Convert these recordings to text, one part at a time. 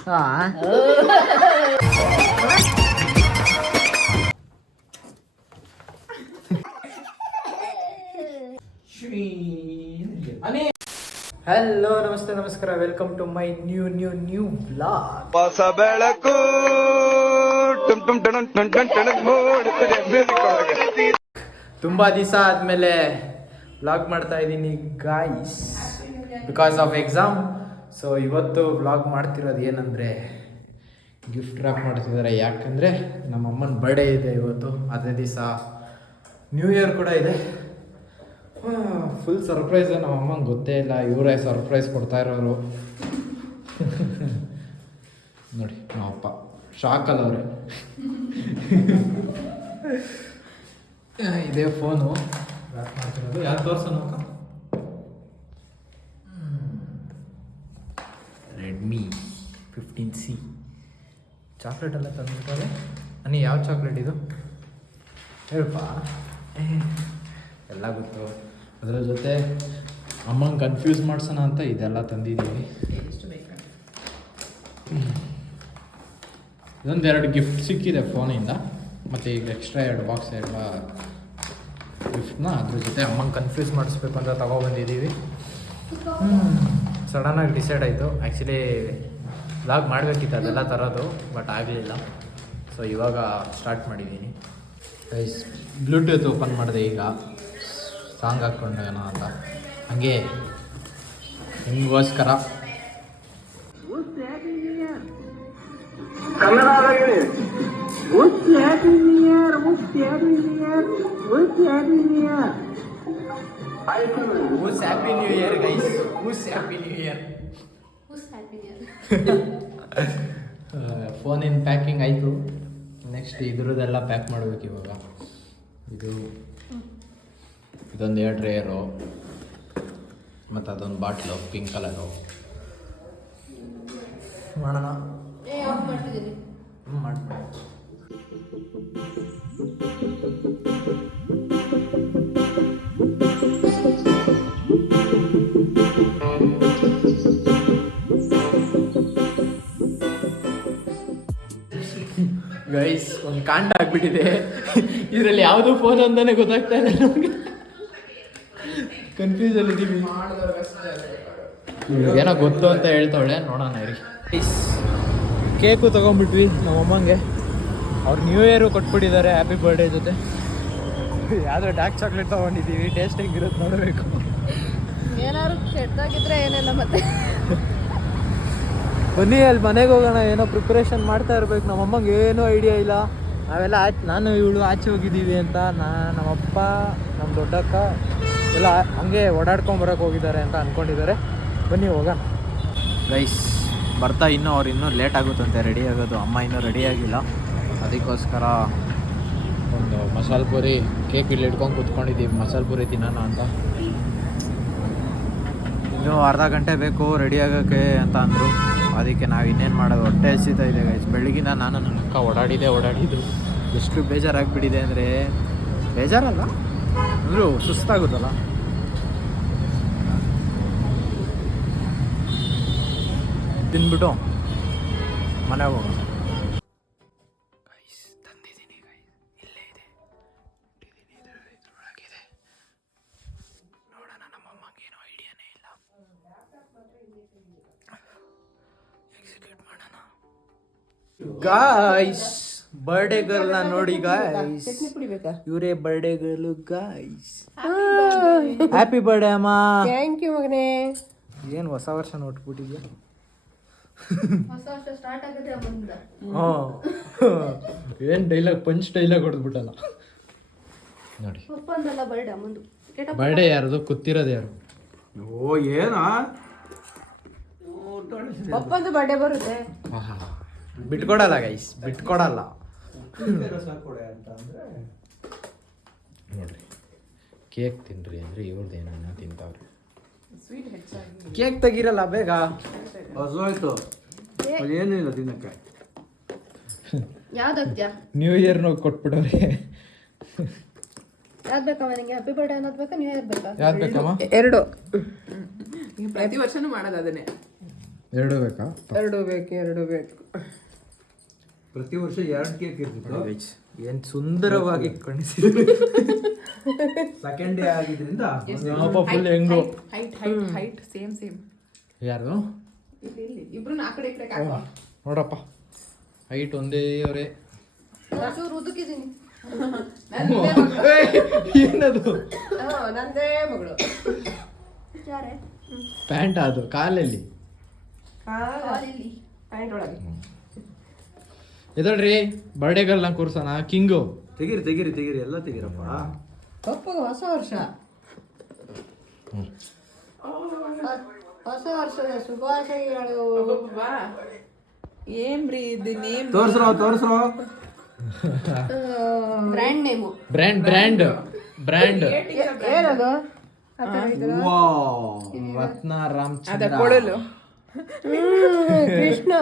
Hello ನಮಸ್ತೆ ನಮಸ್ಕಾರ, welcome to my new vlog. ಹೊಸ ಬೆಳಕು ತುಂಬಾ ದಿವಸ ಆದ್ಮೇಲೆ ವ್ಲಾಗ್ ಮಾಡ್ತಾ ಇದ್ದೀನಿ guys, because of exam. So ಇವತ್ತು ವ್ಲಾಗ್ ಮಾಡ್ತಿರೋದು ಏನಂದರೆ ಗಿಫ್ಟ್ ರ್ಯಾಪ್ ಮಾಡ್ತಿದ್ದಾರೆ. ಯಾಕಂದರೆ ನಮ್ಮ ಅಮ್ಮನ ಬರ್ಡೇ ಇದೆ ಇವತ್ತು, ಅದೇ ದಿವಸ ನ್ಯೂ ಇಯರ್ ಕೂಡ ಇದೆ. Full surprise. ನಮ್ಮ ಅಮ್ಮಂಗೆ ಗೊತ್ತೇ ಇಲ್ಲ, ಇವರೇ ಸರ್ಪ್ರೈಸ್ ಕೊಡ್ತಾ ಇರೋರು. ನೋಡಿ ನಮ್ಮಪ್ಪ ಶಾಕಲ್ಲ ಅವರೇ. ಇದೇ ಫೋನು ರ್ಯಾಪ್ ಮಾಡ್ತಿರೋದು. ಯಾರು ತೋರ್ಸೋಣ? ರೆಡ್ಮಿ 15C ಚಾಕ್ಲೇಟ್ ಎಲ್ಲ ತಂದ್ಬಿಟ್ಟಾರೆ. ಅನ್ನಿ ಯಾವ ಚಾಕ್ಲೇಟ್ ಇದು ಹೇಳಪ್ಪ? ಎಲ್ಲ ಗೊತ್ತು. ಅದರ ಜೊತೆ ಅಮ್ಮಂಗೆ ಕನ್ಫ್ಯೂಸ್ ಮಾಡ್ಸೋಣ ಅಂತ ಇದೆಲ್ಲ ತಂದಿದ್ದೀವಿ. ಇದೊಂದೆರಡು ಗಿಫ್ಟ್ ಸಿಕ್ಕಿದೆ ಫೋನಿಂದ, ಮತ್ತು ಈಗ ಎಕ್ಸ್ಟ್ರಾ 2 ಬಾಕ್ಸ್ ಎಲ್ಲ ಗಿಫ್ಟ್ನ ಅದ್ರ ಜೊತೆ ಅಮ್ಮಂಗೆ ಕನ್ಫ್ಯೂಸ್ ಮಾಡಿಸ್ಬೇಕು ಅಂತ ತೊಗೊಬಂದಿದ್ದೀವಿ. ಸಡನ್ನಾಗಿ ಡಿಸೈಡ್ ಆಯಿತು. ಆ್ಯಕ್ಚುಲಿ ವ್ಲಾಗ್ ಮಾಡಬೇಕಿತ್ತು ಅದೆಲ್ಲ ತರೋದು, ಬಟ್ ಆಗಲಿಲ್ಲ. ಸೊ ಇವಾಗ ಸ್ಟಾರ್ಟ್ ಮಾಡಿದ್ದೀನಿ. ಬ್ಲೂಟೂತ್ ಓಪನ್ ಮಾಡಿದೆ, ಈಗ ಸಾಂಗ್ ಹಾಕ್ಕೊಂಡೋಣ ಅಂತ. ಹಂಗೆ ನಿಮಗೋಸ್ಕರ happy new year guys. Happy new year. ಫೋನಿನ ಪ್ಯಾಕಿಂಗ್ ಆಯಿತು. ನೆಕ್ಸ್ಟ್ ಇದ್ರದ್ದೆಲ್ಲ ಪ್ಯಾಕ್ ಮಾಡಬೇಕು ಇವಾಗ. ಇದೊಂದು 2 ರೇರು ಮತ್ತು ಅದೊಂದು ಬಾಟ್ಲು ಪಿಂಕ್ ಕಲರು ಮಾಡೋಣ. ಮಾಡ್ಬಿಡಿ. ಗೈಸ್ ಒಂದು ಕಾಂಡ ಆಗ್ಬಿಟ್ಟಿದೆ. ಇದರಲ್ಲಿ ಯಾವುದು ಫೋನ್ ಅಂತಾನೆ ಗೊತ್ತಾಗ್ತಾ ಇಲ್ಲ ನಮಗೆ. ಕನ್ಫ್ಯೂಸಲ್ಲಿ ಇದ್ದೀವಿ. ಏನೋ ಗೊತ್ತು ಅಂತ ಹೇಳ್ತಾವಳೆ, ನೋಡೋಣ ಇರಿ. ಕೇಕು ತೊಗೊಂಡ್ಬಿಟ್ವಿ ನಮ್ಮ ಅಮ್ಮಂಗೆ. ಅವ್ರು ನ್ಯೂ ಇಯರು ಕೊಟ್ಬಿಟ್ಟಿದ್ದಾರೆ ಹ್ಯಾಪಿ ಬರ್ಡೇ ಜೊತೆ. ಯಾವುದೋ ಡಾರ್ಕ್ ಚಾಕ್ಲೇಟ್ ತೊಗೊಂಡಿದ್ದೀವಿ. ಟೇಸ್ಟ್ ಹೆಂಗಿರುತ್ತೆ ನೋಡಬೇಕು. ಏನಾದ್ರು ಕೆಟ್ಟದಾಗಿದ್ರೆ ಏನಿಲ್ಲ ಮತ್ತೆ. ಬನ್ನಿ ಅಲ್ಲಿ ಮನೆಗೆ ಹೋಗೋಣ. ಏನೋ ಪ್ರಿಪ್ರೇಷನ್ ಮಾಡ್ತಾ ಇರ್ಬೇಕು. ನಮ್ಮ ಅಮ್ಮಂಗೆ ಏನೂ ಐಡಿಯಾ ಇಲ್ಲ. ನಾವೆಲ್ಲ ನಾನು ಇವಳು ಆಚೆ ಹೋಗಿದ್ದೀವಿ ಅಂತ, ನಮ್ಮಪ್ಪ ನಮ್ಮ ದೊಡ್ಡಕ್ಕ ಎಲ್ಲ ಹಂಗೆ ಓಡಾಡ್ಕೊಂಬರಕ್ಕೆ ಹೋಗಿದ್ದಾರೆ ಅಂತ ಅಂದ್ಕೊಂಡಿದ್ದಾರೆ. ಬನ್ನಿ ಹೋಗೋಣ. ರೈಸ್ ಬರ್ತಾ ಅವ್ರು ಇನ್ನೂ ಲೇಟ್ ಆಗುತ್ತಂತೆ ರೆಡಿ ಆಗೋದು. ಅಮ್ಮ ಇನ್ನೂ ರೆಡಿ ಆಗಿಲ್ಲ. ಅದಕ್ಕೋಸ್ಕರ ಒಂದು ಮಸಾಲೆ ಪೂರಿ ಕೇಕ್ ಇಲ್ಲಿ ಇಟ್ಕೊಂಡು ಕೂತ್ಕೊಂಡಿದ್ದೀವಿ. ಮಸಾಲೆ ಪೂರಿ ತಿನ್ನೋಣ ಅಂತ. ಇನ್ನೂ ಅರ್ಧ ಗಂಟೆ ಬೇಕು ರೆಡಿ ಆಗೋಕ್ಕೆ ಅಂತ ಅಂದರು. ಅದಕ್ಕೆ ನಾವು ಇನ್ನೇನು ಮಾಡೋದು, ಹೊಟ್ಟೆ ಹಸಿತಾ ಇದೆ ಗೈಸ್. ಬೆಳಗಿನ ನಾನು ನನ್ನ ಅಕ್ಕ ಓಡಾಡಿದ್ದು ಎಷ್ಟು ಬೇಜಾರಾಗಿಬಿಟ್ಟಿದೆ ಅಂದರೆ, ಬೇಜಾರಲ್ಲ ಅಂದರೂ ಸುಸ್ತಾಗುತ್ತಲ್ಲ. ತಿಂದ್ಬಿಟ್ಟು ಮನೆಗೆ ಹೋಗೋಣ. ಗೈಸ್ ತಂದಿದ್ದೀನಿ ಗೈಸ್, ಇಲ್ಲೇ ಇದೆ, ಇದ್ರೊಳಗಿದೆ. ನೋಡೋಣ. ನಮ್ಮ ಅಮ್ಮಂಗೇನೋ ಐಡಿಯಾನೇ ಇಲ್ಲ. ಎಕ್ಸಿಕ್ಯೂಟ್ ಮಾಡೋಣ. ಗಾಯ್ಸ್ ಬರ್ಡೇ ಗರ್ಲ್ನ ನೋಡಿ ಗಾಯ್ಸ್. ಇವರೇ ಬರ್ಡೇ ಗರ್ಲು ಗಾಯ್ಸ್. ಹ್ಯಾಪಿ ಬರ್ಡೇ ಅಮ್ಮ. ಥ್ಯಾಂಕ್ ಯು ಮಗನೇ. ಏನು ಹೊಸ ವರ್ಷ ನೋಟ್ಬಿಟ್ಟಿದ್ಯಾ? ಹೊಸ ವರ್ಷ ಸ್ಟಾರ್ಟ್ ಆಗುತ್ತೆ ಅಮ್ಮಂದ. ಏನು ಡೈಲಾಗ್, ಪಂಚ್ ಡೈಲಾಗ್ ಹೊಡೆದ್ಬಿಟ್ಟಲ್ಲ ನೋಡಿ. ಪಪ್ಪಂದಲ್ಲ ಬರ್ಡೇ ಅಮ್ಮಂದು. ಬರ್ಡೇ ಯಾರದು? ಕೂತಿರೋದು ಯಾರು? ಓ ಏನಾ ಪಪ್ಪಂದು ಬರ್ಡೇ ಬರುತ್ತೆ. ಬಿಟ್ಕೊಡಲ್ಲ ಗೈಸ್, ಬಿಟ್ಕೊಡಲ್ಲ. ನೋಡ್ರಿ ಕೇಕ್ ತಿನ್ರಿ ಅಂದ್ರೆ ಇವ್ರದ್ದು ಏನನ್ನ ತಿಂತಾವ್ರಿ. ಕೇಕ್ ತೆಗಿರಲ್ಲ ಬೇಗ. ಹೊಸೋಯ್ತು, ಏನಿಲ್ಲ ತಿನ್ನಕ್ಕೆ. ಯಾವ್ದಾಗ್ತ್ಯಾ? ನ್ಯೂ ಇಯರ್ ನಾವು ಕೊಟ್ಬಿಡೋರಿ. ಯಾವ್ದು ಬೇಕಮ್ಮ ನಿಂಗೆ? ಹ್ಯಾಪಿ ಬರ್ಡೇ ಅನ್ನೋದು ಬೇಕಾ, ನ್ಯೂ ಇಯರ್ ಬೇಕಾ? ಯಾವ್ದು ಬೇಕಮ್ಮ? ಎರಡು. ಪ್ರತಿ ವರ್ಷನೂ ಮಾಡೋದು ಅದನ್ನೇ. ಎರಡು ಬೇಕಾ? ಎರಡು ಬೇಕು. ಪ್ರತಿ ವರ್ಷ 2 ಕೇಕ್ ಇರ್ತಿತ್ತು. ಏನ್ ಸುಂದರವಾಗಿ ಕಾಣಿಸಿದ್ರು. ಸೆಕೆಂಡ್ ಡೇ ಆಗಿದ್ರಿಂದ ಫುಲ್ ಹೆಂಗು. ಹೈಟ್ ಸೇಮ್ ಯಾರು ಇಲ್ಲಿ ಇಬ್ರು ಆ ಕಡೆ ಈ ಕಡೆ ಹಾಕೋ. ನೋಡಪ್ಪ ಹೈಟ್ ಒಂದೇ ಅವರೇ. ಚೂರು ಉದುಕಿದ್ದೀನಿ. ಏನದು? ನಂದೇ ಮಗಳು. ಯಾರೇ ಪ್ಯಾಂಟ್ ಅದು ಕಾಲಲ್ಲಿ ಕಾಲಿಲ್ಲಿ ಪ್ಯಾಂಟ್ ಒಳಗೆ. ಎದಳ್ರಿ ಬರ್ಡೇಗಲ್ಲ ಕೂರ್ಸೋಣ ಕಿಂಗು. ತೆಗೀರಿ ಎಲ್ಲ ತೆಗೀರಪ್ಪ. ತಪ್ಪು ಹೊಸ ವರ್ಷ. ಹೊಸ ವರ್ಷದ ಶುಭಾಶಯಗಳು. ಏನ್ರಿ ಇದು ನೇಮ್? ತೋರ್ಸ್ರೋ ಬ್ರ್ಯಾಂಡ್ ನೇಮು. ಬ್ರ್ಯಾಂಡ್ ಏನದು? ರತ್ನ ಅದ ರಾಮಚಂದ್ರ. ಕೊಡಲು ಕೃಷ್ಣ.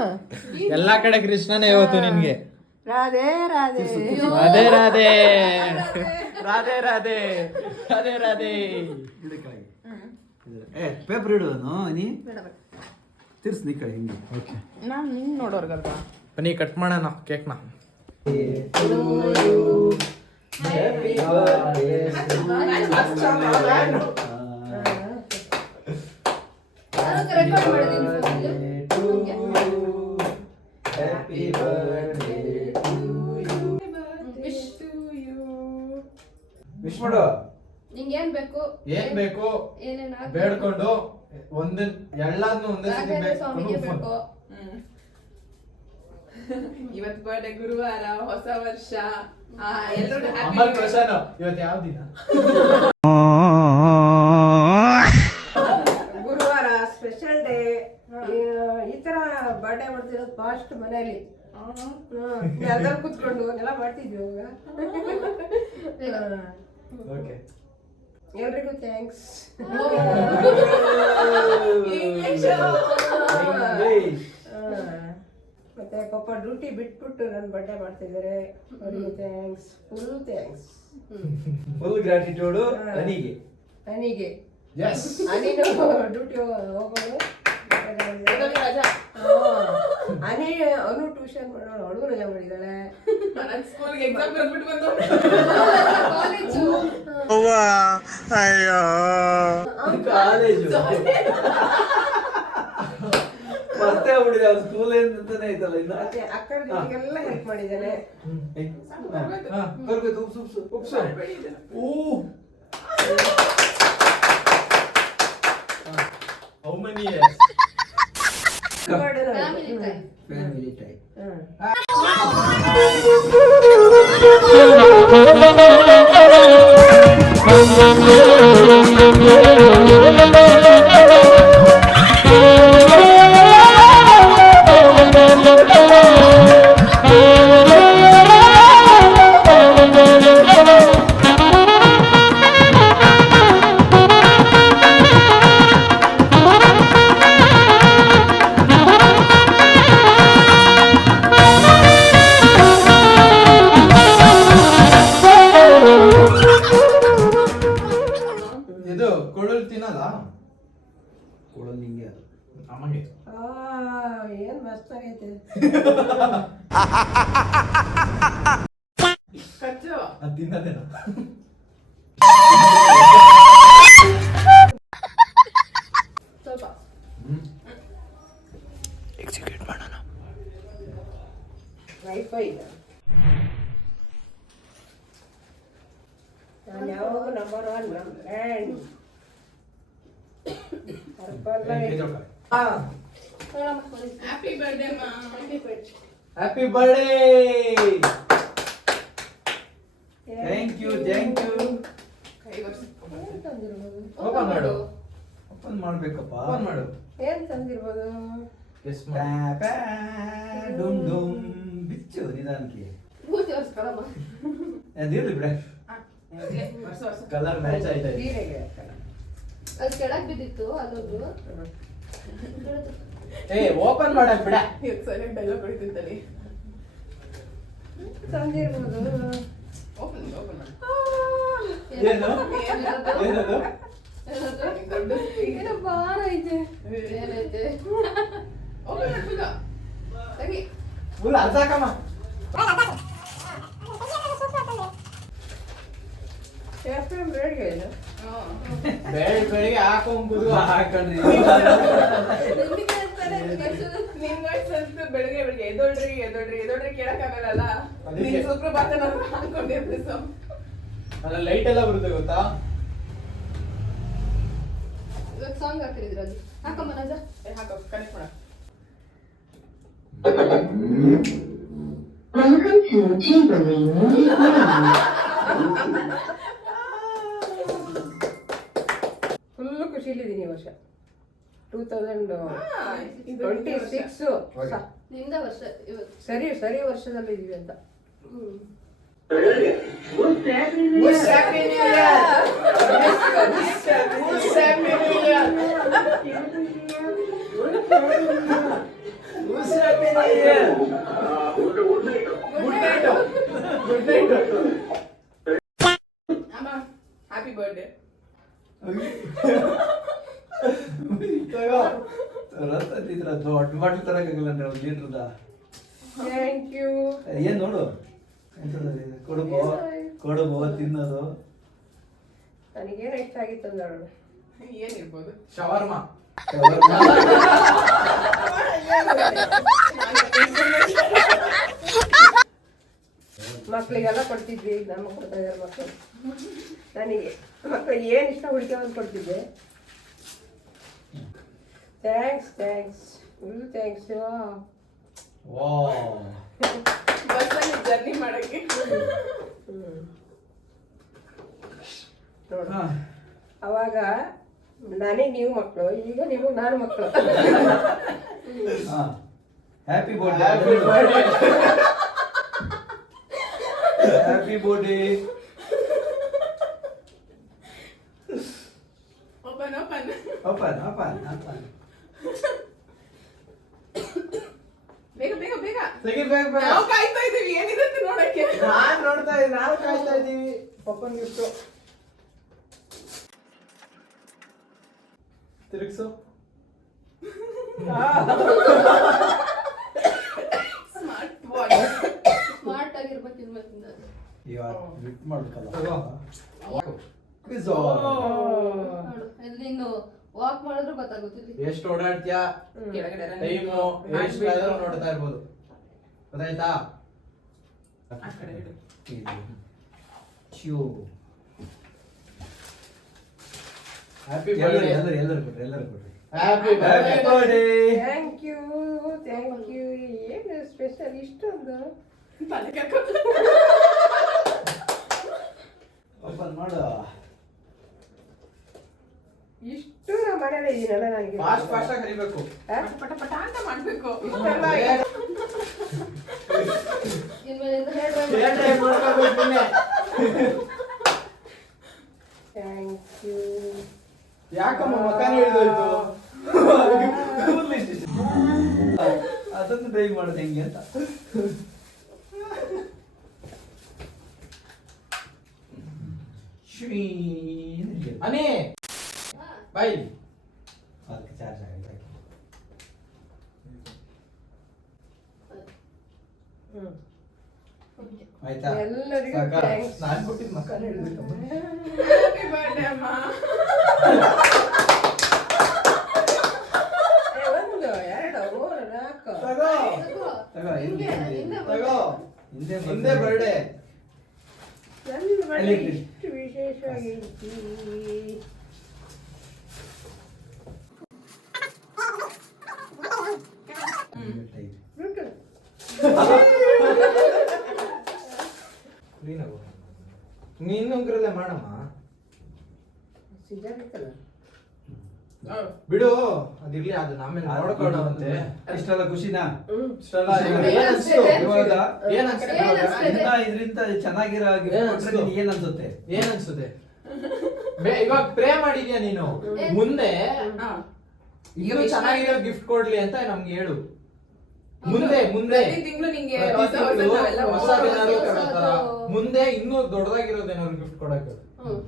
ಎಲ್ಲಾ ಕಡೆ ಕೃಷ್ಣನೇ ಇವತ್ತು ನಿನ್ಗೆ. ರಾಧೆ ರಾಧೆ. ರಾಧೆ ರಾಧೆ ರಾಧೆ ರಾಧೆ ರಾಧೆ ರಾಧೆ. ಪೇಪರ್ ಇಡೋನು ನೀ ತಿರ್ಸ್ ನೀ ಕಡೆ ಹಿಂಗೆ. ಓಕೆ ನಾನು ನಿನ್ ನೋಡೋರ್ಗಲ್ವಾ? ಬನ್ನಿ ಕಟ್ ಮಾಡೋಣ ಕೇಕ್ನ. ರೆಕಾರ್ಡ್ ಮಾಡಿದ್ದೀನಿ ವಿಶ್ ಮಾಡು. ನಿಂಗೆ ಏನ್ ಬೇಕು? ಏನ್ ಬೇಕು ಏನೇನ್ ಆಗ್ಬೇಕು? ಬೇಡ್ಕೊಂಡು ಒಂದೇ ಎಲ್ಲಾದ್ನೂ ಒಂದೇ ಸತಿ ರಾಘವೇಂದ್ರ ಸ್ವಾಮಿಗೆ ಬೇಕು. ಇವತ್ತು ಬರ್ಡೇ, ಗುರುವಾರ, ಹೊಸ ವರ್ಷ. ಎಲ್ಲರೂ ಅಮ್ಮಲ್ ಕ್ವಶನ್ ಇವತ್ತು ಯಾವ ದಿನ? ಗುರುವಾರ ಸ್ಪೆಷಲ್ ಡೇ. ಈ ತರ ಬರ್ಡೇ ಮಾಡ್ತಿರೋದು ಫಾಸ್ಟ್ ಮನೇಲಿ. ಎಲ್ಲರೂ ಕುತ್ಕೊಂಡು ಎಲ್ಲ ಮಾಡ್ತಿದ್ವಿ ಇವಾಗ. ಓಕೆ ಎಲ್ರಿಗೂ ಥ್ಯಾಂಕ್ಸ್. ಮತ್ತೆ ಪಾಪ ಡ್ಯೂಟಿ ಬಿಟ್ಬಿಟ್ಟು ನನ್ನ ಬರ್ಡೇ ಮಾಡ್ತಿದ್ದಾರೆ. ಅವರಿಗೆ thanks, full thanks. Full gratitude ನನಗೆ. ನನಗೆ ಎಸ್ ಅನಿನು ಡ್ಯೂಟಿ ಹೋಗೋದು. ಅನಿ ಅನು ಟ್ಯೂಷನ್ ಮಾಡೋಳು, ಅವಳು ರಜಾ ಮಾಡಿದ್ದಾಳೆ. ಕಾಲೇಜು ಕಾಲೇಜು ಮತ್ತೆ ಆಗ್ಬಿಟ್ಟಿದೆ. ಅವ್ರ ಸ್ಕೂಲ್ ಅಂತಾನೆ ಐತಲ್ಲ ಇನ್ನ. ಮತ್ತೆ ಅಕ್ಕನ ಜೊತೆಗೆಲ್ಲ ಹೆಲ್ಪ್ ಮಾಡಿದ್ದಾನೆ. ಬರ್ಬೇಕು ಉಪ್ಸು. How many years? Family time. Family type. ಇದು ಕೊಳಲು ತಿನ್ನಲ್ಲ ಕೊಡೋದು ನಿಂಗೆ ಅದು. ಅಮ್ಮಂಗೆ. ಏನ್ ಮಸ್ತ್ ಆಗೈತೆ. ಅದು ತಿನ್ನದೇನ? ಸ್ವಲ್ಪ ಎಕ್ಸಿಕ್ಯೂಟ್ ಮಾಡೋಣ. ವೈಫೈ ನಾನು ಯಾವಾಗ ನಂಬರ್ 1 ನಮ್ಮ ಬ್ರ್ಯಾಂಡ್. ಹ್ಯಾಪಿ ಬರ್ಡೇ ಮಾ. Happy birthday. Thank you. Open ಮಾಡು. ಓಪನ್ ಮಾಡ್ಬೇಕಪ್ಪ. ಓಪನ್ ಮಾಡು. ಏನ್ ತಂದಿರ್ಬೋದು? ಗೆಸ್ ಪ್ಯಾ ಮಾಡು. ಪ್ಯಾ ಡುಮ್ ಡುಮ್ ಬಿಚ್ಚು ನಿಧಾನಕ್ಕೆ. ಮೂತಿ ಒರ್ಸ್ಕೊಳಮ್ಮ. ಅದಿರ್ಲಿ ಬಿಡ. ಕಲರ್ ಮ್ಯಾಚ್ ಆಯ್ತಾ? ಸೀರೆಗೆ ಹಾಕಲ್ಲ. ಅದು ಕೆಳಗ್ ಬಿದ್ದಿತ್ತು ಅಲ್ಲೊಬ್ರು. ಏ ಓಪನ್ ಮಾಡಕ್ ಬಿಡ. ತಂದಿರ್ಬೋದು. ಏನು? ಏನದು? ಏನೋ ಭಾರ ಐತೆ ಏನೈತೆ ತೆಗಿ ಫುಲ್ ಅರ್ಧಾಕಮ್ಮ ಬೆಳಿಗ್ಗೆ ಹಾಕೊಂಬುದು ಹಾಕೊಂಡ್ರಿ ಬೆಳಿಗ್ಗೆ ಬೆಳಿಗ್ಗೆ ಎದೊಳ್ರಿ ಕೇಳಕ್ಕಾಗಲ್ಲ ಅದಕ್ಕೆ. ಸುಪ್ರಭಾತ ಅನ್ಕೊಂಡಿರ್ತೀವಿ ಅಲ್ಲ ಲೈಟ್ ಎಲ್ಲ ಬರುತ್ತೆ ಗೊತ್ತಾ ಇವಾಗ ಸಾಂಗ್ ಹಾಕಿದ್ರ ಅದು ಹಾಕಮ್ಮ ರಾಜ ಹಾಕೋ ಕನೆಕ್ಟ್ ಮಾಡ Welcome to Chamberlain Music Lounge. Full ಖುಷಿಲಿದ್ದೀನಿ ಈ ವರ್ಷ 2026 ನಿಂದ ವರ್ಷ ಇವತ್ತು ಸರಿ ವರ್ಷದಲ್ಲಿ ಇದೀವಿ ಅಂತ ಅಮ್ಮ ಹ್ಯಾಪಿ ಬರ್ಡೇ ದೊಡ್ಡ ಬಾಟ್ಲ್ ತರಕಾಗಲ್ಲ ನಾವು ಲೀಟ್ರದ ಥ್ಯಾಂಕ್ ಯು. ಏನ್ ನೋಡು ಕೊಡುಬೋ ತಿನ್ನೋದು ನನಗೇನು ಇಷ್ಟ ಆಗಿತ್ತು ಅಂದಳು ಏನಿರ್ಬೋದು ಶವರ್ಮ ಮಕ್ಳಿಗೆಲ್ಲ ಕೊಡ್ತಿದ್ವಿ ನಮಗೆ ಕೊಡ್ತಾ ಇದ್ದಾರೆ ಮಕ್ಕಳು ನನಗೆ ಮಕ್ಕಳು ಏನು ಇಷ್ಟ ಹುಡುಕಿ ಕೊಡ್ತಿದ್ದೆ ಥ್ಯಾಂಕ್ಸ್ ಫುಲ್ ಥ್ಯಾಂಕ್ಸ್ ಬಸ್ಸಲ್ಲಿ ಜರ್ನಿ ಮಾಡಕ್ಕೆ ನೋಡು ಅವಾಗ ನನಗೆ ನೀವು ಮಕ್ಕಳು ಈಗ ನಿಮಗೆ ನಾನು ಮಕ್ಕಳು happy birthday happy birthday open open ಅಪ್ಪನ್ ಅಪ್ಪನ್ ಅಪ್ಪನ್ ಬೇಗ ಬೇಗ ಬೇಗ ತೆಗಿಬೇಕು ನಾವು ಕಾಯ್ತಾ ಇದೀವಿ ಏನಿದೆ ಅಂತ ನೋಡಕ್ಕೆ ನಾನ್ ನೋಡ್ತಾ ಇದ್ದೀನಿ ನಾವು ಕಾಯ್ತಾ ಇದ್ದೀವಿ ಪಪ್ಪನ್ ಗಿಫ್ಟು ತಿರುಗ್ಸು ಸ್ಮಾರ್ಟ್ ವಾಚ್ ಸ್ಮಾರ್ಟ್ ಆಗಿರ್ಬೇಕು ಇನ್ವತ್ತಿಂದ ಇವತ್ತು ಬಿಟ್ ಮಾಡ್ಬೇಕಲ್ಲ ಕ್ವಿಜ್ ನೋಡು ಇಲ್ಲಿ ನೀನು ವಾಕ್ ಮಾಡಿದ್ರು ಗೊತ್ತಾಗುತ್ತಿಲ್ಲ ಎಷ್ಟು ಓಡಾಡ್ತೀಯಾ ಕೆಳಗಡೆ ಟೈಮು ಎಷ್ಟು ಆದ್ರೂ ನೋಡ್ತಾ ಇರ್ಬೋದು ಗೊತ್ತಾಯ್ತಾ ಆ ಕಡೆ ಇಡು ಹ್ಯಾಪಿ ಬರ್ಡೇ ಎಲ್ಲರೂ ಕೊಡ್ರಿ happy happy birthday thank you ಏನು ಸ್ಪೆಷಲ್ ಇಷ್ಟೊಂದು ತಲೆ ಕೆರ್ಕೊಂಡು ಓಪನ್ ಮಾಡು ಇಷ್ಟು ನಮ್ಮ ಮನೇಲಿ ಇದೀನಲ್ಲ ನನಗೆ ಫಾಸ್ಟ್ ಫಾಸ್ಟ್ ಆಗಿ ಕರಿಬೇಕು ಪಟ ಪಟ ಅಂತ ಮಾಡ್ಬೇಕು ಇನ್ಮೇಲಿಂದ ಹೇಳ್ಬೇಕು ಥ್ಯಾಂಕ್ ಯು ಯಾಕಮ್ಮ ಮಕಾನ್ ಹಿಡಿದೋಯ್ತು ಅದನ್ನು ಬೇಗ ಮಾಡೋದು ಹೆಂಗೆ ಅಂತ ಅನೇ ಬಾಯ್ ಅದಕ್ಕೆ ಚಾರ್ಜ್ ಆಗಿದೆ ಆಯ್ತಾ ಎಲ್ಲರಿಗೂ ಸಾಕಾ? ಥ್ಯಾಂಕ್ಸ್ ನಾನ್ ಕೊಟ್ಟಿದ್ ಮಕಾನ್ ಹಿಡಿದೋಯ್ತಮ್ಮ ಹ್ಯಾಪಿ ಬರ್ಡೇ ಅಮ್ಮ ಒಂದು ಎರಡು ಮೂರು ನಾಲ್ಕು ತಗೋ ತಗೋ ಹಿಂದೆ ತಗೋ ಹಿಂದೆ ಹಿಂದೆ ಬರ್ಡೇ ನನ್ನ ಮನೆ ಅಲ್ಲಿ ಇಡಿ. ಇಷ್ಟು ವಿಶೇಷವಾಗಿರ್ತಿ ಕ್ಲೀನ್ ಆಗು ನೀನೊಂದ್ರಲ್ಲೇ ಮಾಡಮ್ಮ ಸಿಜರ್ ಇತ್ತಲ್ಲ ಬಿಡು ಅದಿರ್ಲಿ ಅದನ್ನ ಆಮೇಲೆ ನೋಡ್ಕೊಳ್ಳೋವಂತೆ ಇಷ್ಟೆಲ್ಲ ಖುಷಿನಾ ಇಷ್ಟೆಲ್ಲ ಏನ್ ಅನ್ಸ್ತಿದೆ? ಇವಾಗ ಏನ್ ಅನ್ಸುತ್ತೆ ಏನ್ ಇವಾಗ? ಅನ್ಸ್ತಿದೆ? ಇದರಿಂದ ಚೆನ್ನಾಗಿರೋ gift ಏನ್ ಕೊಟ್ರೆ ಅನ್ಸ್ತು? ನಿನ್ಗೆ ಏನ್ ಅನ್ಸುತ್ತೆ ಏನ್ ಅನ್ಸುತ್ತೆ ಇವಾಗ ಪ್ರೇ ಮಾಡಿದ್ಯಾ ನೀನು ಮುಂದೆ ಇನ್ನೂ ಚೆನ್ನಾಗಿರೋ ಗಿಫ್ಟ್ ಕೊಡ್ಲಿ ಅಂತ ನಮ್ಗೆ ಹೇಳು ಮುಂದೆ ಮುಂದೆ ಪ್ರತಿ ತಿಂಗಳು ನಿಂಗೆ ಪ್ರತಿ ಹೊಸ ಹೊಸ ತಿಂಗ್ಳು ನಾವೆಲ್ಲ ಹೊಸದೇನಾದ್ರು ಹೊಸ ತಗೋತಾರ. ಮುಂದೆ ಇನ್ನೂ ದೊಡ್ಡದಾಗಿರೋದೇನಾದ್ರು ಗಿಫ್ಟ್ ಕೊಡಕ್ಕೆ ಹ್ಮ್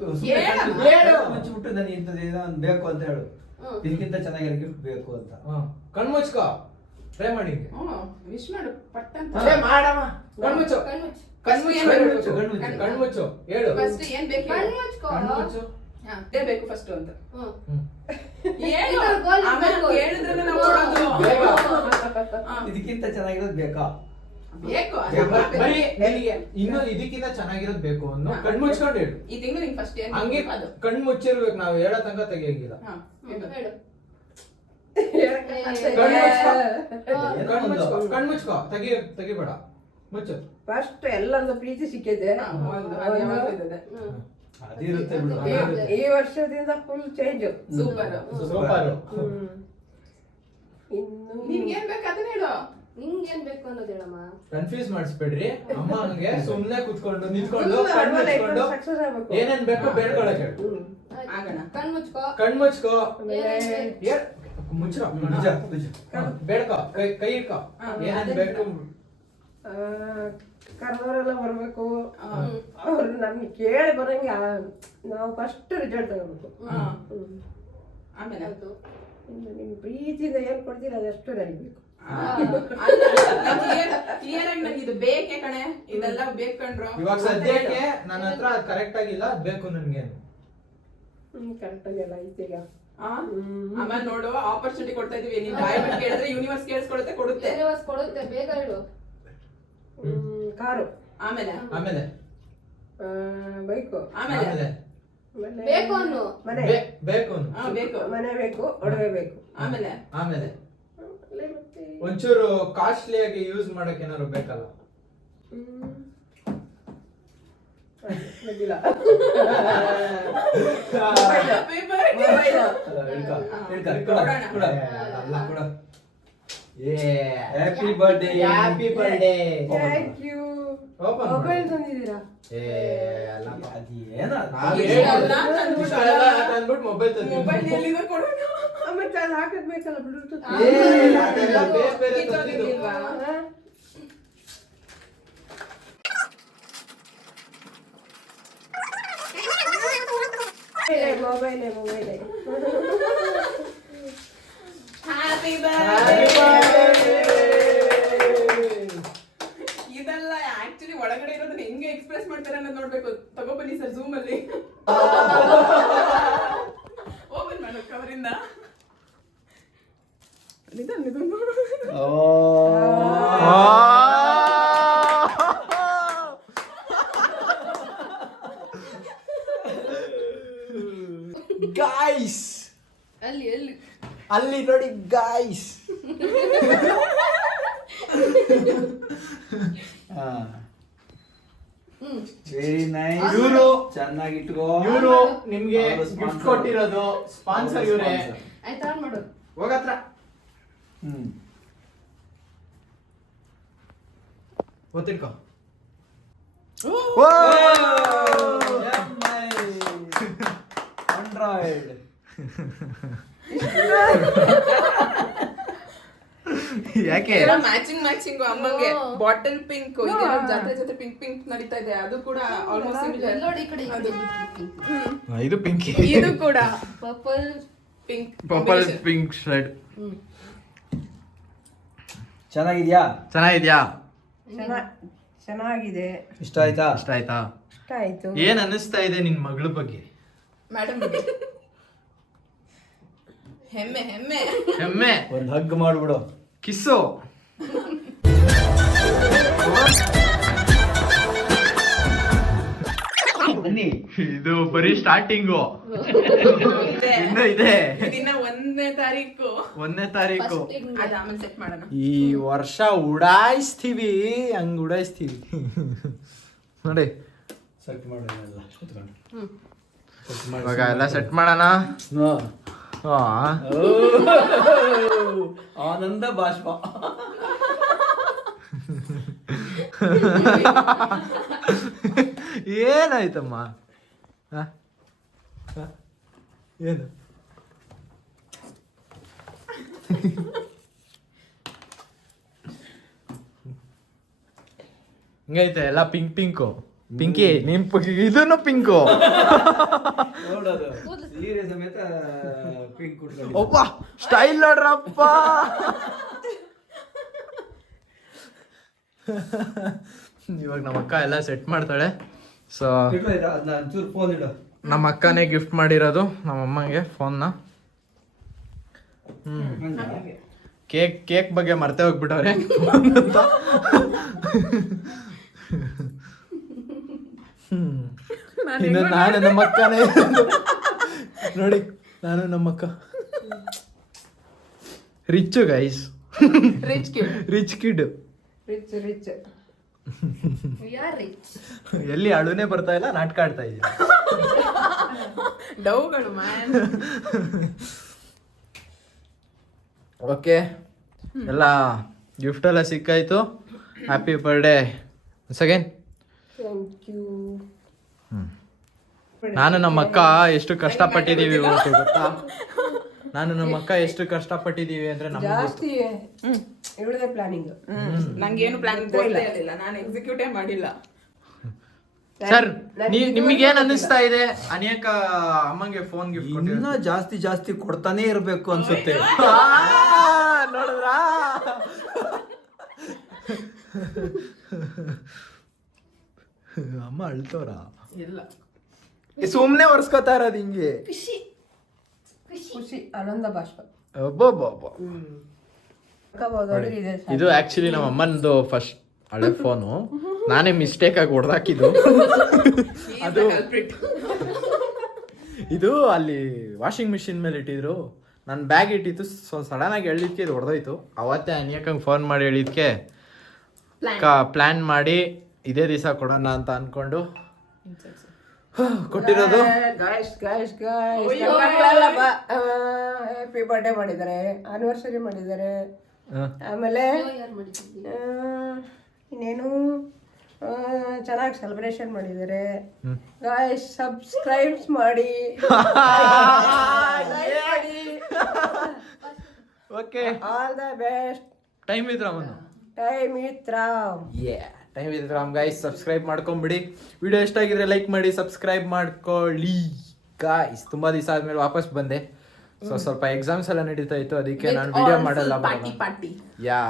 ಮುಚ್ಚಿಬಿಟ್ಟು ನನಗೆ ಇಂಥದ್ದೇನೋ ಒಂದು ಬೇಕು ಅಂತ ಹೇಳು. ಇದಕ್ಕಿಂತ ಚೆನ್ನಾಗಿರೋ ಗಿಫ್ಟ್ ಬೇಕು ಅಂತ. ಕಣ್ಮುಚ್ಕೋ ಟ್ರೈ ಮಾಡಿ. ವಿಶ್ ಮಾಡು ಪಟ್ಟ ಅಂತ. ಅದೇ ಮಾಡಮ್ಮ. ಕಣ್ಮುಚ್ಚು ಕಣ್ಮುಚ್ಚು. ಕಣ್ಮುಚ್ಚು ಹೇಳು. ಫಸ್ಟ್ ಏನ್ ಬೇಕು ಹೇಳು. ಕಣ್ಮುಚ್ಕೋ. ಕಣ್ಮುಚ್ಚು. ಹಾ, ಅದೇ ಬೇಕು ಫಸ್ಟ್ ಅಂತ ಹ್ಮ್. ಹೇಳು. ಈ ತರ ಗೋಲ್ ಆಮೇಲೆ ಬೇಕು. ಹೇಳಿದ್ರೆ ನಾವು ಕೊಡೋದು. ಬೇಗ. ಹಾ, ಇದಕ್ಕಿಂತ ಚೆನ್ನಾಗಿರೋದು ಬೇಕಾ? ಬೇಕು ಬರೀ ನಿನಗೆ ಇನ್ನು ಇದಕ್ಕಿಂತ ಚೆನ್ನಾಗಿರೋದು ಬೇಕು ಅನ್ನೋ ಕಣ್ಮುಚ್ಕೊಂಡು ಹೇಳು. ಈ ತಿಂಗಳು ನಿಂಗೆ ಫಸ್ಟ್ ಏನ್ ಹಂಗೆ ಬೇಕು ಅದು. ಕಣ್ಮುಚ್ಚಿರ್ಬೇಕು, ನಾವು ಹೇಳೋ ತನಕ ತೆಗಿಯಂಗಿಲ್ಲ. ಹಾ, ಹೇಳು. ಕಣ್ಮುಚ್ಕೋ ತೆಗಿಬೇಡ, ಮುಚ್ಚು. ಫಸ್ಟ್ ಎಲ್ಲರದ್ದು ಪ್ರೀತಿ ಸಿಕ್ಕಿದೆ. ಹಾ, ಒಂದು ಅದು ಯಾವಾಗ್ಲೂ ಇದೆ. ಅದಿರುತ್ತೆ ಬಿಡು. ಈ ವರ್ಷದಿಂದ ಫುಲ್ ಚೇಂಜ್. ಸೂಪರ್. ಸೂಪರ್. ಇನ್ನು ನಿನ್ಗೆ ಏನ್ ಬೇಕು ಅದನ್ನ ಹೇಳು. ನಿಂಗೇನ್ ಬೇಕು ಅನ್ನೋದು ಹೇಳಮ್ಮ. ಕನ್ಫ್ಯೂಸ್ ಮಾಡಿಸ್ಬೇಡ್ರಿ ಅಮ್ಮ. ಹಂಗೆ ಸುಮ್ನೆ ಕುತ್ಕೊಂಡು ನಿಂತ್ಕೊಂಡು full ಕಣ್ಣು ಅರ್ವಲೈಫ್ ಮುಚ್ಕೊಂಡು ಸಕ್ಸಸ್ ಆಗ್ಬೇಕು. ಏನೇನ್ ಬೇಕು ಬೇಡ್ಕೊಳಕ್ ಹೇಳು. ಆಗೋಣ. ಕಣ್ಮುಚ್ಕೋ. ಕಣ್ಮುಚ್ಕೋ. ಏನೇನ್ ಬೇಕು? ಮುಚ್ಚೋ. ನಿಜ ನಿಜ. ಬೇಡ್ಕೋ, ಕೈ ಇಟ್ಕೋ. ಏನೇನ್ ಬೇಕು ಕರೆದವರೆಲ್ಲ ಬರ್ಬೇಕು. ಅವ್ರು ನಮ್ಗೆ ಕೇಳಿ ಬರಂಗೆ ನಾವು ಫಸ್ಟ್ ರಿಸಲ್ಟ್ ತಗೋಬೇಕು. ಆಮೇಲೆ ಇನ್ನು ನಿಮ್ ಪ್ರೀತಿಯಿಂದ ಏನ್ ಕೊಡ್ತೀರ ಅದಷ್ಟು ನನಗೆ ಬೇಕು. ಕ್ಲಿಯರ್ ಆಗಿ ನಂಗೆ ಇದು ಬೇಕೇ ಕಣೆ, ಇದೆಲ್ಲ ಬೇಕಂಡ್ರು. ಇವಾಗ ಸದ್ಯಕ್ಕೆ ನನ್ನ ಹತ್ರ ಕರೆಕ್ಟ್ ಆಗಿಲ್ಲ, ಅದ್ ಬೇಕು ನನ್ಗೆ. ಕರೆಕ್ಟ್ ಆಗಿ ಎಲ್ಲ ಐತೆ ಈಗ. ಆಮೇಲೆ ನೋಡು, ಆಪರ್ಚುನಿಟಿ ಕೊಡ್ತಾ ಇದೀವಿ. ನೀನ್ ಬಾಯ್ಬಿಟ್ಟು ಕೇಳಿದ್ರೆ ಯೂನಿವರ್ಸ್ ಕೇಳಿಸ್ಕೊಡುತ್ತೆ, ಕೊಡುತ್ತೆ. ಯೂನಿವರ್ಸ್ ಕೊಡುತ್ತೆ, ಬೇಗ ಹೇಳು. ಕಾರು. ಆಮೇಲೆ ಆಮೇಲೆ ಬೈಕು. ಆಮೇಲೆ ಬೇಕು ಅನ್ನು. ಮನೆ ಬೇಕು ಬೇಕು. ಮನೆ ಬೇಕು, ಒಡವೆ ಬೇಕು. ಆಮೇಲೆ ಆಮೇಲೆ ಒಂಚೂರು ಕಾಸ್ಟ್ಲಿ ಆಗಿ ಯೂಸ್ ಮಾಡಕ್ ಏನಾದ್ರು ಬೇಕಲ್ಲ. ಗೊತ್ತಿಲ್ಲ. Happy birthday. Happy birthday. Happy birthday. Thank you. Open mobile ತಂದಿದ್ದೀರಾ? ಅದೇನ ಅಂದ್ಬಿಟ್ಟು ಮೊಬೈಲ್ ತಂದಿದ್ದೀನಿ. ಮೊಬೈಲ್ ಎಲ್ಲಿಂದ ಕೊಡೋಣ? ಮತ್ತೆ ಅದು ಹಾಕಬೇಕಲ್ಲ ಬ್ಲೂಟೂತ್. ಅದೆಲ್ಲ ಬೇರೆ ಬೇರೆ ತಂದಿದ್ದು. ಕಿತ್ತೋಗಿಲ್ವಾ? Mobile Happy Happy birthday. birthday. ಇದೆಲ್ಲ ಆಕ್ಚುಲಿ ಒಳಗಡೆ ಇರೋದನ್ನ ಹೆಂಗೆ ಎಕ್ಸ್ಪ್ರೆಸ್ ಮಾಡ್ತಾರೆ ಅನ್ನೋದು ನೋಡ್ಬೇಕು. ತಗೋ ಬನ್ನಿ ಸರ್ ಝೂಮ್ ಅಲ್ಲಿ. ಓಪನ್ ಮಾಡು ಕವರಿಂದ. ನಿಧಾನ ನೋಡು. ಗಾಯ್ಸ್, ಅಲ್ಲಿ ಎಲ್ಲಿ ಅಲ್ಲಿ ನೋಡಿ ಗಾಯ್ಸ್. Very nice. ಇವರು ಚೆನ್ನಾಗಿ ಇಟ್ಕೋ. ಇವರು ನಿಮ್ಗೆ ಅವ್ರು ಗಿಫ್ಟ್ sponsor. ಕೊಟ್ಟಿರೋದು ಸ್ಪಾನ್ಸರ್ ಇವರೇ. ಆಯ್ತು ಆನ್ ಮಾಡು. ಹೋಗತ್ರ. ಒತ್ತಿಡ್ಕೋ. ಆಂಡ್ರಾಯ್ಡ್. ಯಾಕೆ ಮ್ಯಾಚಿಂಗ್ ಅಮ್ಮಂಗೆ ಬಾಟಲ್ ಪಿಂಕ್ ಇದೆ. ಜಾತ್ರೆ ಜೊತೆ ಪಿಂಕ್ ನಡೀತಾ ಇದೆ. ಅದು ಕೂಡ ಆಲ್ಮೋಸ್ಟ್ ಸಿಮಿಲರ್. ನೋಡಿ ಈ ಕಡೆ ಇದು ಪಿಂಕಿ. ಇದು ಕೂಡ ಪರ್ಪಲ್ ಪರ್ಪಲ್ ಪಿಂಕ್ ಶರ್ಟ್. ಚೆನ್ನಾಗಿದ್ಯಾ? ಚೆನ್ನಾಗಿದ್ಯಾ? ಚೆನ್ನಾಗಿದೆ. ಇಷ್ಟ ಆಯ್ತಾ? ಇಷ್ಟ ಆಯ್ತಾ? ಇಷ್ಟ ಆಯ್ತು. ಏನ್ ಅನ್ನಿಸ್ತಾ ಇದೆ ನಿನ್ ಮಗಳ ಬಗ್ಗೆ? ಮೇಡಮ್ ಹೆಮ್ಮೆ ಹೆಮ್ಮೆ. ಒಂದು ಹಗ್ ಮಾಡ್ಬಿಡು. ಕಿಸ್ಸು. ಬನ್ನಿ. ಇದು ಬರೀ ಸ್ಟಾರ್ಟಿಂಗು. ಇನ್ನು ಇದೆ. ದಿನ 1ನೇ ತಾರೀಕು. 1ನೇ ತಾರೀಕು. ಅದು ಆಮೇಲೆ ಸೆಟ್ ಮಾಡೋಣ. ಈ ವರ್ಷ ಉಡಾಯಿಸ್ತೀವಿ, ಹಂಗ್ ಉಡಾಯಿಸ್ತೀವಿ ನೋಡಿ. ಸೆಟ್ ಮಾಡು ಎಲ್ಲ ಕೂತ್ಕೊಂಡು. ಇವಾಗ ಎಲ್ಲ ಸೆಟ್ ಮಾಡೋಣ. ಆನಂದ ಬಾಷ್ಪ. ಏನಾಯ್ತಮ್ಮ? ಏನು ಹಿಂಗೈತೆ ಎಲ್ಲ ಪಿಂಕು. ಪಿಂಕಿ ನೀನ್ ಇದನ್ನು ಪಿಂಕು ನೋಡೋದು ಸೀರೆ ಸಮೇತ ಪಿಂಕ್ ಕುಟ್ಕೊಂಡು ಒಬ್ಬ ಸ್ಟೈಲ್ ನೋಡ್ರಪ್ಪ. ಇವಾಗ ನಮ್ಮ ಅಕ್ಕ ಎಲ್ಲ ಸೆಟ್ ಮಾಡ್ತಾಳೆ. ಸೊ ಅದನ್ನ ಒಂಚೂರು ಫೋನ್ ಇಡು. ನಮ್ಮ ಅಕ್ಕನೇ ಗಿಫ್ಟ್ ಮಾಡಿರೋದು ನಮ್ಮ ಅಮ್ಮಂಗೆ ಫೋನ್ನ. ಕೇಕ್ ಬಗ್ಗೆ ಮರ್ತೇ ಹೋಗ್ಬಿಟ್ಟವ್ರೆ ಅಂತ. ಇನ್ನು ನಾನು ನಮ್ಮ ಅಕ್ಕನೇ ನೋಡಿ, ನಾನು ನಮ್ಮ ಅಕ್ಕ rich guys, rich kid. Rich kid. Rich rich ಯಾರ್ ರಿಚ್? ಎಲ್ಲಿ ಅಳುನೇ ಬರ್ತಾ ಇಲ್ಲ, ನಾಟಕ ಆಡ್ತಾ ಇದೀನಿ. ಡೌಗಳು ಮ್ಯಾನ್. ಓಕೆ, ಎಲ್ಲ ಗಿಫ್ಟ್ ಎಲ್ಲ ಸಿಕ್ಕಾಯ್ತು. Happy birthday second. Thank you. ನಾನು ನಮ್ಮ ಅಕ್ಕ ಎಷ್ಟು ಕಷ್ಟಪಟ್ಟಿದೀವಿ ಇವತ್ತು ಗೊತ್ತಾ? ನಾನು ನಮ್ಮ ಅಕ್ಕ ಎಷ್ಟು ಕಷ್ಟಪಟ್ಟಿದೀವಿ ಅಂದ್ರೆ ನಮ್ಗೆ ಜಾಸ್ತಿ ಇವಳದೇ ಪ್ಲಾನಿಂಗ್. ನಂಗೇನು ಪ್ಲಾನ್ ಗೊತ್ತಿರಲಿಲ್ಲ, ನಾನು ಎಕ್ಸಿಕ್ಯೂಟೇ ಮಾಡಿಲ್ಲ. ಸರ್ ನಿಮಗೇನ್ ಅನ್ನಿಸ್ತಾ ಇದೆ? ಅನೇಕ ಅಮ್ಮಂಗೆ ಫೋನ್ ಗಿಫ್ಟ್ ಇನ್ನೂ ಜಾಸ್ತಿ ಜಾಸ್ತಿ ಕೊಡ್ತಾನೆ ಇರ್ಬೇಕು ಅನ್ಸುತ್ತೆ. ನೋಡಿದ್ರಾ? ಅಮ್ಮ ಅಳ್ತವ್ರ? ಇಲ್ಲ, ಸುಮ್ನೆ ಒರ್ಸ್ಕೊತಾ ಇರೋದು ಹಿಂಗೆ. ಖುಷಿ ಖುಷಿ. ಖುಷಿ, ಆನಂದ ಬಾಷ್ಪ. ಒಬ್ಬೊಬ್ಬ. ಹಾಕಬಹುದಾದ್ರೆ ಇದೆ ಸಾಕು. ಇದು ಆಕ್ಚುಲಿ ನಮ್ಮ ಅಮ್ಮನದು ಫಸ್ಟ್ ಹಳೆ ಫೋನು. ನಾನೇ ಮಿಸ್ಟೇಕ್ ಆಗಿ ಹೊಡೆದಾಕಿದ್ದು. ಅದು ಇದು ಅಲ್ಲಿ ವಾಷಿಂಗ್ ಮಿಷಿನ್ ಮೇಲೆ ಇಟ್ಟಿದ್ರು, ನನ್ನ ಬ್ಯಾಗ್ ಇಟ್ಟಿತ್ತು. ಸೊ ಸಡನ್ ಆಗಿ ಹೇಳಿದ್ಕೆ ಇದು ಹೊಡೆದೋಯ್ತು. ಅವತ್ತೇ ಅನ್ಯಕ್ಕಂಗೆ ಫೋನ್ ಮಾಡಿ ಹೇಳಿದ್ಕೆ ಪ್ಲಾನ್ ಮಾಡಿ ಇದೇ ದಿವಸ ಕೊಡೋಣ ಅಂತ ಅನ್ಕೊಂಡು ಕೊಟ್ಟಿರೋದು. ಗಾಯ್ಸ್ ಗಾಯ್ಸ್ ಗಾಯ್ಸ್ ಮಕ್ಕಳೆಲ್ಲ ಹ್ಯಾಪಿ ಬರ್ಡೇ ಮಾಡಿದ್ದಾರೆ, ಆನಿವರ್ಸರಿ ಮಾಡಿದ್ದಾರೆ. ಆಮೇಲೆ ಯಾರು ಮಾಡಿದ್ದೀವಿ? ಇನ್ನೇನು ಚೆನ್ನಾಗಿ ಸೆಲೆಬ್ರೇಷನ್ ಮಾಡಿದ್ದಾರೆ. ಗಾಯ್ಸ್ ಸಬ್ಸ್ಕ್ರೈಬ್ಸ್ ಮಾಡಿ. Okay, all the best. Time ಇದ್ರ ಅವನು time with Ram. Time with Ram guys. Subscribe ಮಾಡ್ಕೊಂಬಿಡಿ. ವಿಡಿಯೋ ಇಷ್ಟ ಆಗಿದ್ರೆ ಲೈಕ್ ಮಾಡಿ, ಸಬ್ಸ್ಕ್ರೈಬ್ ಮಾಡ್ಕೊಳ್ಳಿ ಗಾಯ್ಸ್. ತುಂಬಾ ದಿವಸ ಆದ್ಮೇಲೆ ವಾಪಸ್ ಬಂದೆ. ಸೊ ಸ್ವಲ್ಪ ಎಕ್ಸಾಮ್ಸ್ ಎಲ್ಲ ನಡೀತಾ ಇತ್ತು, ಅದಕ್ಕೆ ನಾನು ವಿಡಿಯೋ ಮಾಡಲ್ಲ. ಪಾರ್ಟಿ ಯಾ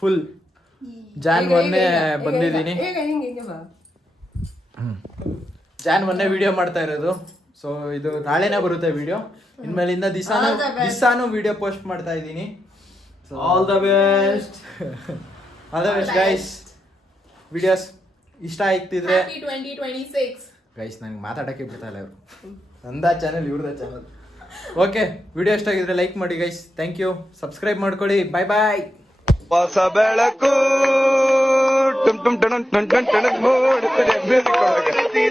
ಫುಲ್ ಜಾನ್ 1 ಬಂದಿದ್ದೀನಿ. ಈಗ ಹಿಂಗೆ ಬಾ. ಜಾನ್ 1 ವಿಡಿಯೋ ಮಾಡ್ತಾ ಇರೋದು. ಸೊ ಇದು ನಾಳೆನೇ ಬರುತ್ತೆ ವಿಡಿಯೋ. ಇನ್ಮೇಲಿಂದ ದಿಸಾನು ವಿಡಿಯೋ ಪೋಸ್ಟ್ ಮಾಡ್ತಾ ಇದ್ದೀನಿ. All the best. All the best guys. Videos ಇಷ್ಟ ಆಗ್ತಿದ್ರೆ 2026 ಗೈಸ್, ನಂಗೆ ಮಾತಾಡೋಕ್ಕೆ ಬಿಡ್ತಾ ಇಲ್ಲ ಇವರು. ನಂದ ಚಾನಲ್ ಇವ್ರದ ಚಾನಲ್. ಓಕೆ, ವಿಡಿಯೋ ಇಷ್ಟ ಆಗಿದ್ರೆ ಲೈಕ್ ಮಾಡಿ ಗೈಸ್. Thank you. ಸಬ್ಸ್ಕ್ರೈಬ್ ಮಾಡ್ಕೊಳ್ಳಿ. ಬಾಯ್ ಬಾಯ್. ಹೊಸ ಬೆಳಕು ಟುಮ್ ಟುಮ್ ಟಣ್ ಟಣ್ ಟಣ್ ಟಣ್ ಮೂಡುತ್ತಿದೆ ಮ್ಯೂಸಿಕ್ ಒಳಗೆ.